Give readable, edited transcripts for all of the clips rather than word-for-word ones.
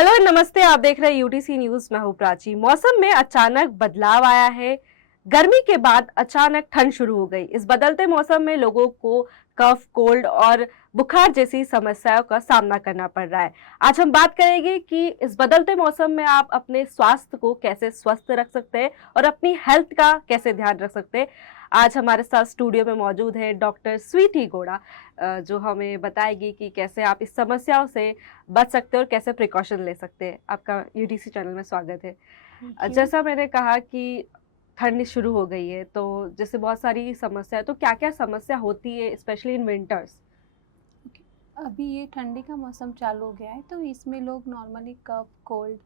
Hello नमस्ते, आप देख रहे हैं यूटीसी न्यूज। मैं हूं प्राची। मौसम में अचानक बदलाव आया है। गर्मी के बाद अचानक ठंड शुरू हो गई। इस बदलते मौसम में लोगों को कफ, कोल्ड और बुखार जैसी समस्याओं का सामना करना पड़ रहा है। आज हम बात करेंगे कि इस बदलते मौसम में आप अपने स्वास्थ्य को कैसे स्वस्थ रख सकते हैं और अपनी हेल्थ का कैसे ध्यान रख सकते हैं। आज हमारे साथ स्टूडियो में मौजूद है डॉक्टर स्वीटी गोड़ा, जो हमें बताएगी कि कैसे आप इस समस्याओं से बच सकते हैं और कैसे प्रिकॉशन ले सकते हैं। आपका यूटीसी चैनल में स्वागत है। जैसा मैंने कहा कि ठंड शुरू हो गई है, तो जैसे बहुत सारी समस्या है, तो क्या क्या समस्या होती है स्पेशली इन विंटर्स? अभी ये ठंडी का मौसम चालू हो गया है, तो इसमें लोग नॉर्मली कफ, कोल्ड,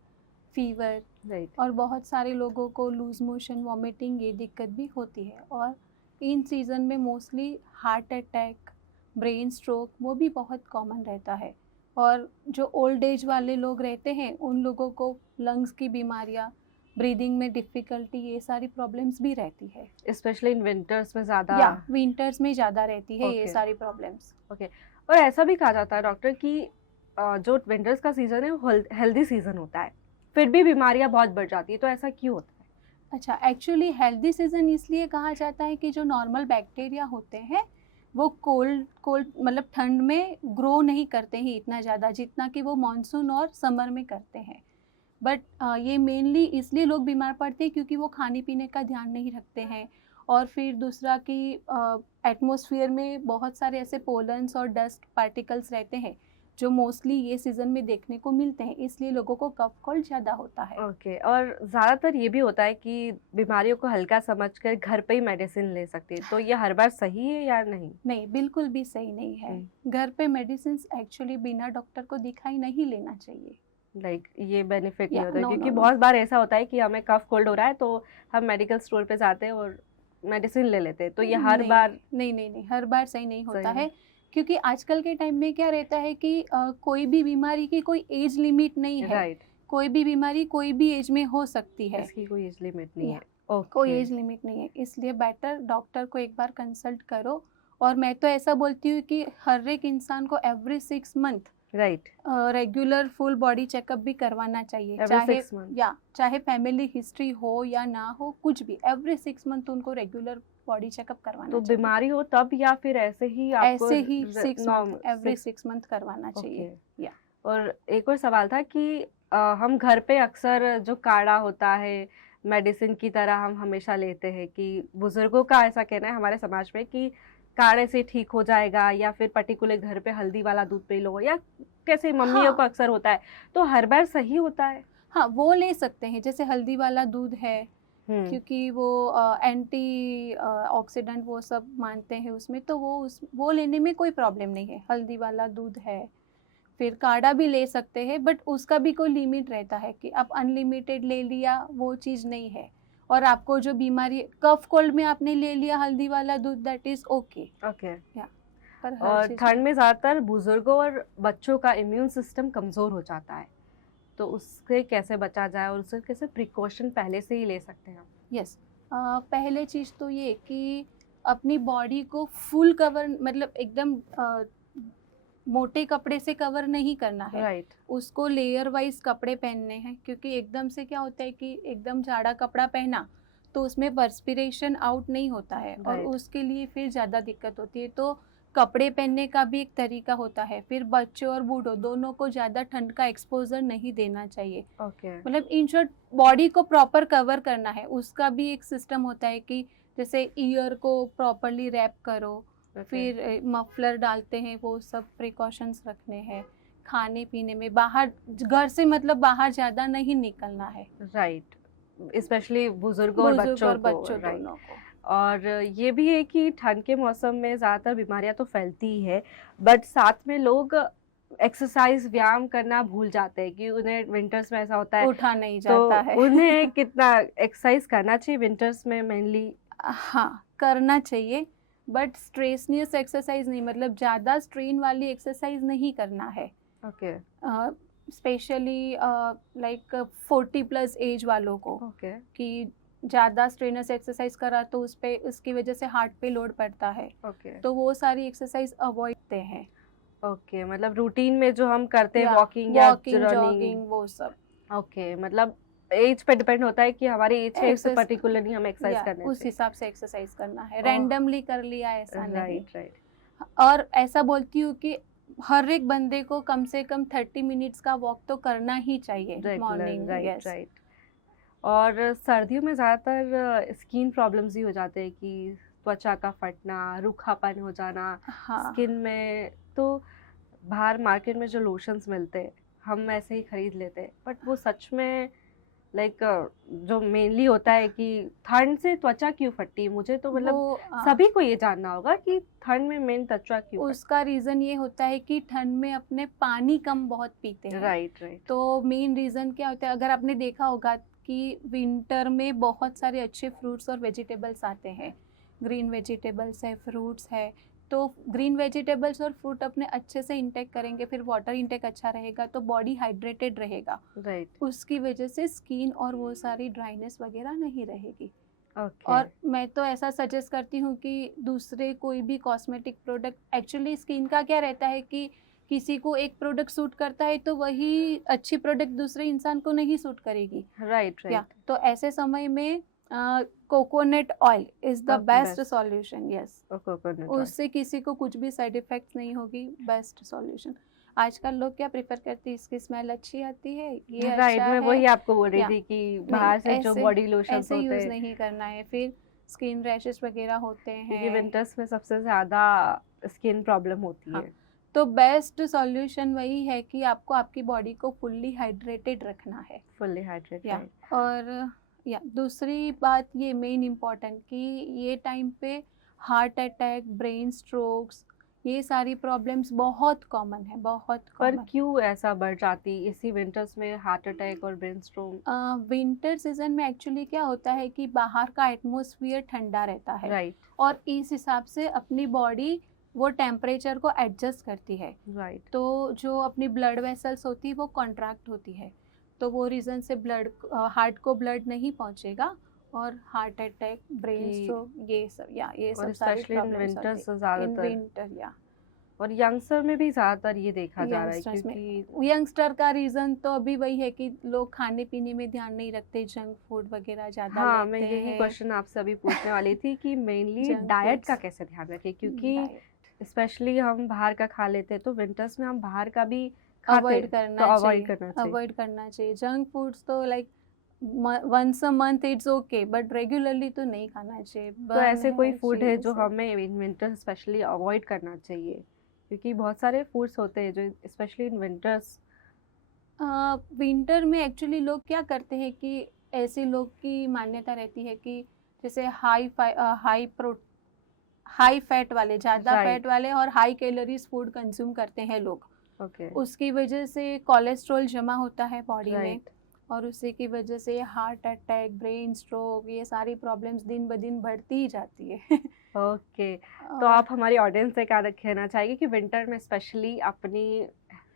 फीवर राइट। और बहुत सारे लोगों को लूज मोशन, वॉमिटिंग ये दिक्कत भी होती है। और इन सीज़न में mostly heart attack, brain stroke वो भी बहुत कॉमन रहता है। और जो ओल्ड एज वाले लोग रहते हैं उन लोगों को लंग्स की बीमारियाँ, ब्रीदिंग में डिफ़िकल्टी, ये सारी प्रॉब्लम्स भी रहती है। स्पेशली इन विंटर्स में ज्यादा। या विंटर्स में ज़्यादा रहती है ये Okay. सारी प्रॉब्लम्स। ओके। और ऐसा भी कहा जाता है डॉक्टर कि जो विंटर्स का सीजन है वो हेल्दी सीजन होता है, फिर भी बीमारियां बहुत बढ़ जाती है, तो ऐसा क्यों होता है? अच्छा, एक्चुअली हेल्दी सीजन इसलिए कहा जाता है कि जो नॉर्मल बैक्टीरिया होते हैं वो कोल्ड कोल्ड मतलब ठंड में ग्रो नहीं करते हैं इतना ज़्यादा जितना कि वो मानसून और समर में करते हैं। बट ये मेनली इसलिए लोग बीमार पड़ते हैं क्योंकि वो खाने पीने का ध्यान नहीं रखते हैं। और फिर दूसरा कि एटमॉस्फेयर में बहुत सारे ऐसे पोलन्स और डस्ट पार्टिकल्स रहते हैं जो मोस्टली ये सीज़न में देखने को मिलते हैं, इसलिए लोगों को कफ कोल्ड ज़्यादा होता है। ओके। और ज्यादातर ये भी होता है कि बीमारियों को हल्का समझकर घर पे ही मेडिसिन ले सकते हैं, तो ये हर बार सही है या नहीं? नहीं, बिल्कुल भी सही नहीं है। घर पे मेडिसिन एक्चुअली बिना डॉक्टर को दिखाई नहीं लेना चाहिए। ये बेनिफिट नहीं होता, नो क्योंकि नो नो बहुत बार ऐसा होता है कि हमें कफ कोल्ड हो रहा है तो हम मेडिकल स्टोर पे जाते हैं और मेडिसिन ले लेते हैं, तो ये हर बार नहीं, हर बार सही नहीं होता सही है। क्योंकि आजकल के टाइम में क्या रहता है कि कोई भी बीमारी की कोई एज लिमिट नहीं है। राइट। कोई भी बीमारी कोई भी एज में हो सकती है। इसकी कोई एज लिमिट नहीं है। कोई ओके। एज लिमिट नहीं है, इसलिए बेटर डॉक्टर को एक बार कंसल्ट करो। और मैं तो ऐसा बोलती हूँ कि हर एक इंसान को every 6 month right. Regular full body checkup भी करवाना चाहिए। Every चाहे 6 months. चाहे फैमिली हिस्ट्री हो या ना हो, कुछ भी एवरी 6 मंथ उनको रेगुलर बॉडी चेकअप करवाना तो चाहिए। बीमारी हो तब या फिर ऐसे ही आपको? ऐसे ही 6 मंथ, एवरी 6 मंथ करवाना चाहिए। या और एक और सवाल था कि हम घर पे अक्सर जो काढ़ा होता है मेडिसिन की तरह हम हमेशा लेते हैं, कि बुजुर्गों का ऐसा कहना है हमारे समाज में कि काढ़े से ठीक हो जाएगा, या फिर पर्टिकुलर घर पे हल्दी वाला दूध पी लो, या कैसे मम्मियों को अक्सर होता है, तो हर बार सही होता है? हाँ, वो ले सकते हैं, जैसे हल्दी वाला दूध है क्योंकि वो एंटी ऑक्सीडेंट वो सब मानते हैं उसमें, तो वो लेने में कोई प्रॉब्लम नहीं है। हल्दी वाला दूध है, फिर काढ़ा भी ले सकते हैं, बट उसका भी कोई लिमिट रहता है कि आप अनलिमिटेड ले लिया, वो चीज़ नहीं है। और आपको जो बीमारी कफ कोल्ड में आपने ले लिया हल्दी वाला दूध, दैट इज ओके। और ठंड में ज्यादातर बुजुर्गों और बच्चों का इम्यून सिस्टम कमजोर हो जाता है, तो उससे कैसे बचा जाए और उससे कैसे प्रिकॉशन पहले से ही ले सकते हैं? यस, पहले चीज़ तो ये कि अपनी बॉडी को फुल कवर, मतलब एकदम मोटे कपड़े से कवर नहीं करना है। राइट। उसको लेयर वाइज कपड़े पहनने हैं, क्योंकि एकदम से क्या होता है कि एकदम जाड़ा कपड़ा पहना तो उसमें पर्सपिरेशन आउट नहीं होता है और उसके लिए फिर ज़्यादा दिक्कत होती है। तो कपड़े पहनने का भी एक तरीका होता है। फिर बच्चों और बूढ़ों दोनों को ज़्यादा ठंड का एक्सपोजर नहीं देना चाहिए। मतलब इन शॉर्ट बॉडी को प्रॉपर कवर करना है। उसका भी एक सिस्टम होता है कि जैसे ईयर को प्रॉपरली रैप करो, फिर मफलर डालते हैं, वो सब प्रिकॉशंस रखने हैं। खाने पीने में बाहर, घर से मतलब बाहर ज़्यादा नहीं निकलना है। राइट। स्पेशली बुजुर्गों और बच्चों दोनों को। और ये भी है कि ठंड के मौसम में ज़्यादातर बीमारियां तो फैलती ही है, बट साथ में लोग एक्सरसाइज, व्यायाम करना भूल जाते हैं कि उन्हें विंटर्स में ऐसा होता है, उठा नहीं जाता है। उन्हें कितना एक्सरसाइज करना चाहिए विंटर्स में मेनली? हाँ, करना चाहिए, बट स्ट्रेसनियस एक्सरसाइज नहीं, मतलब ज़्यादा स्ट्रेन वाली एक्सरसाइज नहीं करना है। ओके। स्पेशली लाइक 40+ एज वालों को। कि ज़्यादा स्ट्रेनस एक्सरसाइज करा तो उस पे उसकी वजह से हार्ट पे लोड पड़ता है। तो वो सारी एक्सरसाइज अवॉइड करते हैं। ओके, मतलब रूटीन में जो हम करते हैं या वॉकिंग या वॉकिंग रनिंग। जॉगिंग वो सब। ओके, मतलब एज पे डिपेंड होता है कि हमारी एज है, उससे एक्सेस पर्टिकुलरली हम एक्सरसाइज या करने उस से। हिसाब से एक्सरसाइज करना है, ओह, रैंडमली कर लिया ऐसा नहीं। राइट राइट और ऐसा बोलती हूँ कि हर एक बंदे को कम से कम 30 मिनट्स का वॉक तो करना ही चाहिए regular, morning. Right yes. Right. और सर्दियों में ज़्यादातर स्किन प्रॉब्लम्स ही हो जाते हैं कि त्वचा का फटना, रूखापन हो जाना हाँ स्किन में। तो बाहर मार्केट में जो लोशंस मिलते हैं हम ऐसे ही खरीद लेते हैं, बट वो सच में लाइक जो मेनली होता है कि ठंड से त्वचा क्यों फटती है, मुझे तो मतलब वो सभी को ये जानना होगा कि ठंड में मेन त्वचा क्यों फटती उसका रीज़न ये होता है कि ठंड में अपने पानी कम बहुत पीते है। हैं। Right right. तो मेन रीज़न क्या होता है, अगर आपने देखा होगा कि विंटर में बहुत सारे अच्छे फ्रूट्स और वेजिटेबल्स आते हैं, ग्रीन वेजिटेबल्स है, फ्रूट्स है। तो ग्रीन वेजिटेबल्स और फ्रूट अपने अच्छे से इंटेक करेंगे, फिर वाटर इंटेक अच्छा रहेगा तो बॉडी हाइड्रेटेड रहेगा। राइट। उसकी वजह से स्किन और वो सारी ड्राइनेस वगैरह नहीं रहेगी। ओके। और मैं तो ऐसा सजेस्ट करती हूँ कि दूसरे कोई भी कॉस्मेटिक प्रोडक्ट, एक्चुअली स्किन का क्या रहता है कि किसी को एक प्रोडक्ट सूट करता है तो वही अच्छी प्रोडक्ट दूसरे इंसान को नहीं सूट करेगी। राइट या राइट। तो ऐसे समय में coconut oil is the best best. Solution. Yes, coconut. उससे किसी को कुछ भी साइड इफेक्ट्स नहीं होगी, बेस्ट सॉल्यूशन। आजकल लोग क्या प्रेफर करते हैं, इसकी स्मेल अच्छी आती है, ये राइट, अच्छा मैं वही है। आपको बोल रही या थी कि नहीं, बाहर से जो बॉडी लोशंस ऐसे होते यूज़ हैं, नहीं करना है, फिर स्किन रैशेस वगैरह होते क्योंकि हैं। विंटर्स में सबसे ज्यादा स्किन प्रॉब्लम होती हाँ, है। तो बेस्ट सॉल्यूशन वही है कि आपको आपकी बॉडी को फुल्ली हाइड्रेटेड रखना है। Fully hydrate. या और या दूसरी बात ये मेन इम्पॉर्टेंट कि ये टाइम पे हार्ट अटैक, ब्रेन स्ट्रोक्स, ये सारी प्रॉब्लम्स बहुत कॉमन है, बहुत पर कॉमन। क्यों ऐसा बढ़ जाती इसी विंटर्स में हार्ट अटैक और ब्रेन स्ट्रोक? विंटर सीजन में एक्चुअली क्या होता है कि बाहर का एटमॉस्फेयर ठंडा रहता है, राइट और इस हिसाब से अपनी बॉडी वो टेम्परेचर को एडजस्ट करती है। राइट। तो जो अपनी ब्लड वेसल्स होती है वो कॉन्ट्रैक्ट होती है, तो वो रीज़न से ब्लड, हार्ट को ब्लड नहीं पहुंचेगा और हार्ट अटैक, ब्रेन स्ट्रोक, ये सब ये और सब सारी स्पेशली इन प्रॉब्लम्स विंटर्स इन ज्यादातर, विंटर। या और यंगस्टर में भी ज्यादातर ये देखा जा रहा है यंगस्टर्स में, क्योंकि यंगस्टर का रीज़न तो अभी वही है कि लोग खाने पीने में ध्यान नहीं रखते, जंक फूड वगैरह ज़्यादा हाँ, लेते मैं यही हैं। क्वेश्चन आपसे अभी पूछने वाली थी कि मेनली Junk डाइट का foods। कैसे ध्यान रखें, क्योंकि Diet स्पेशली हम बाहर का खा लेते हैं तो विंटर्स में हम बाहर का भी खाते अवॉइड हैं, करना तो चाहिए, अवॉइड करना चाहिए। अवॉइड करना चाहिए। जंक फूड्स तो like once a month it's okay, but regularly तो नहीं खाना चाहिए। तो ऐसे कोई Burn फूड है जो चीज़। हमें इन विंटर स्पेशली अवॉइड करना चाहिए, क्योंकि बहुत सारे फूड्स होते हैं जो स्पेशली इन विंटर्स। विंटर में एक्चुअली लोग क्या करते हैं कि ऐसे लोग की मान्यता रहती है कि जैसे हाई फैट वाले, ज़्यादा Right. फैट वाले और हाई कैलोरीज फूड कंज्यूम करते हैं लोग। ओके। उसकी वजह से कोलेस्ट्रॉल जमा होता है बॉडी में, राइट। और उसी की वजह से हार्ट अटैक, ब्रेन स्ट्रोक, ये सारी प्रॉब्लम्स दिन ब दिन बढ़ती ही जाती है। ओके, तो आप हमारी ऑडियंस से क्या कहना चाहेंगे कि विंटर में स्पेशली अपनी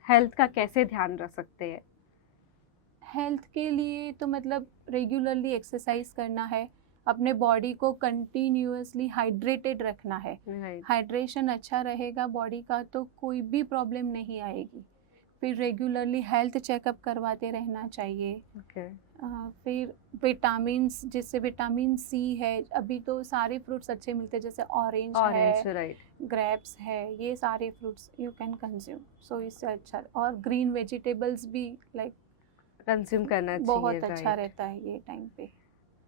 हेल्थ का कैसे ध्यान रख सकते हैं? हेल्थ के लिए तो मतलब रेगुलरली एक्सरसाइज करना है, अपने बॉडी को कंटिन्यूअसली हाइड्रेटेड रखना है। राइट। हाइड्रेशन अच्छा रहेगा बॉडी का तो कोई भी प्रॉब्लम नहीं आएगी। फिर रेगुलरली हेल्थ चेकअप करवाते रहना चाहिए। ओके। फिर विटामिन्स, जैसे विटामिन सी है, अभी तो सारे फ्रूट्स अच्छे मिलते हैं, जैसे ऑरेंज ऑरेंज, है, राइट। ग्रेप्स है, ये सारे फ्रूट्स यू कैन कंज्यूम, सो इससे अच्छा। और ग्रीन वेजिटेबल्स भी लाइक कंज्यूम करना चाहिए। बहुत अच्छा राइट। रहता है ये टाइम पे।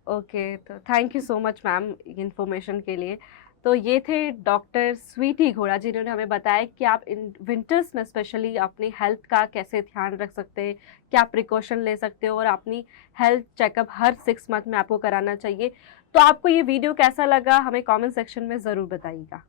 ओके, तो thank you so much ma'am information के लिए। तो ये थे डॉक्टर स्वीटी घोड़ा, जिन्होंने हमें बताया कि आप इन विंटर्स में स्पेशली अपनी हेल्थ का कैसे ध्यान रख सकते हैं, क्या प्रिकॉशन ले सकते हो, और अपनी हेल्थ चेकअप हर 6 मंथ में आपको कराना चाहिए। तो आपको ये वीडियो कैसा लगा हमें कमेंट सेक्शन में ज़रूर बताइएगा।